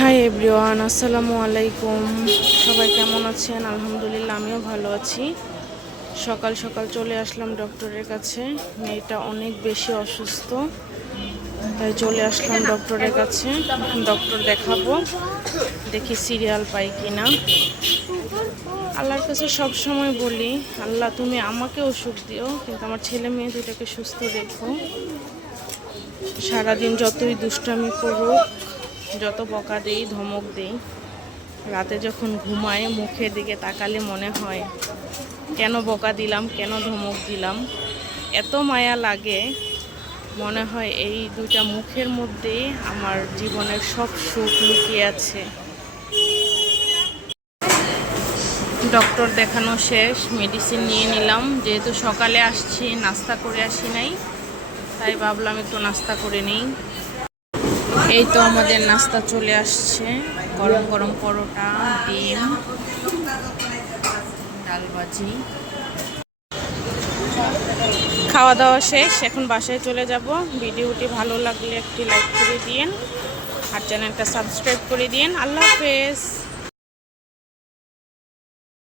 Hi everyone, আসসালামু আলাইকুম। সবাই কেমন আছেন? আলহামদুলিল্লাহ, আমিও ভালো আছি। সকাল সকাল চলে আসলাম ডক্টরের কাছে। মেয়েটা অনেক বেশি অসুস্থ, তাই চলে আসলাম ডক্টরের কাছে। ডক্টর দেখাবো, দেখি সিরিয়াল পাই কিনা। আল্লাহর কাছে সব সময় বলি, আল্লাহ তুমি আমাকে অসুখ দিও, কিন্তু আমার ছেলে মেয়ে দুটাকে সুস্থ রেখো। সারাদিন যতই দুষ্টামি করুক, যত বকা দেই, ধমক দেই, রাতে যখন ঘুমায় মুখের দিকে তাকালে মনে হয় কেন বকা দিলাম, কেন ধমক দিলাম। এত মায়া লাগে, মনে হয় এই দুইটা মুখের মধ্যেই আমার জীবনের সব সুখ লুকিয়ে আছে। ডক্টর দেখানো শেষ, মেডিসিন নিয়ে নিলাম। যেহেতু সকালে আসছি, নাস্তা করে আসি নাই, তাই ভাবলাম একটু নাস্তা করে নিই। এই তো আমাদের নাস্তা চলে আসছে, গরম গরম পরোটা, ডিম, ডাল ভাজি। খাওয়া দাওয়া শেষ, এখন বাসায় চলে যাব। ভিডিওটি ভালো লাগলে একটি লাইক করে দিন আর চ্যানেলটা সাবস্ক্রাইব করে দিন। আল্লাহ হাফেজ।